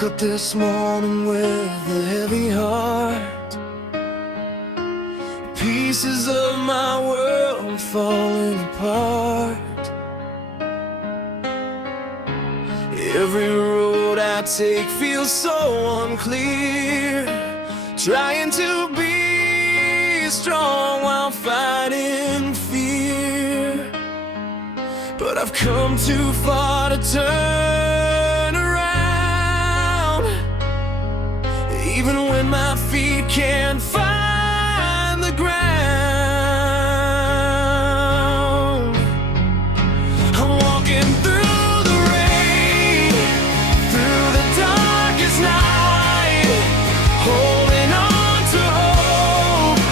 Woke up this morning with a heavy heart, pieces of my world falling apart. Every road I take feels so unclear, trying to be strong while fighting fear. But I've come too far to turn around, even when my feet can't find the ground. I'm walking through the rain, through the darkest night, holding on to hope,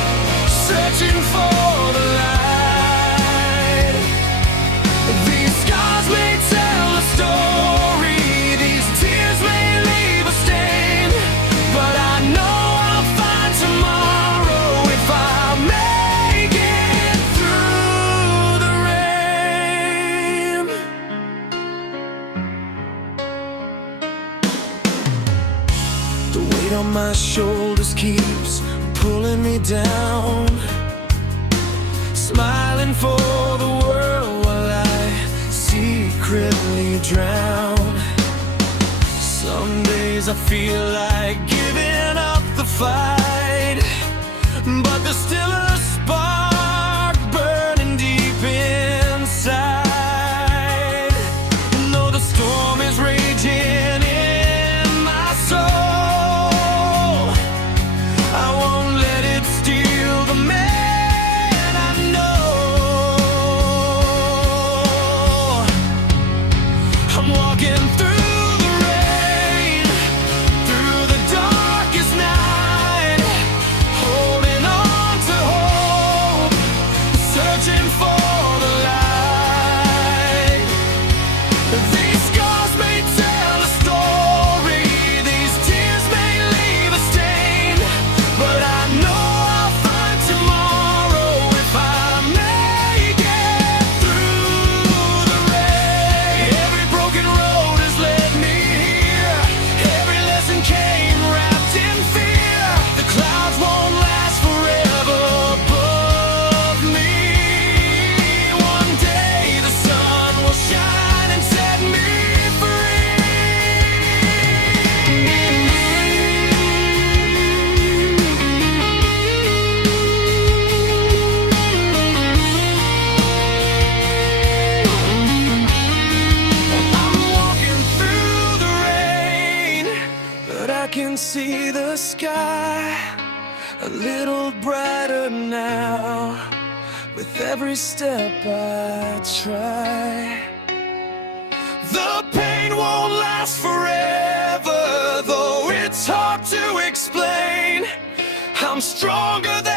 searching for the light. These scars may tell a story, these tears may leave a stain, but I know I'll find tomorrow if I make it through the rain. The weight on my shoulders keeps pulling me down, smiling for the world while I secretly drown. Some days I feel like giving up the fight, but there's still a spark burning deep inside. Though the storm is raging in my soul, I won't let it steal the man I know. I'm walking through the rain, through the darkest night, holding on to hope, searching for the light. These scars may tell a story, these tears may leave a stain, but I know I'll find tomorrow if I make it through the rain. Every broken road has led me here, every lesson came wrapped in fear. The clouds won't last forever above me. One day the sun will shine and set me I'm walking through the rain, but I can see the sky a little brighter now. With every step I try, the pain won't last forever, though it's hard to explain. I'm stronger than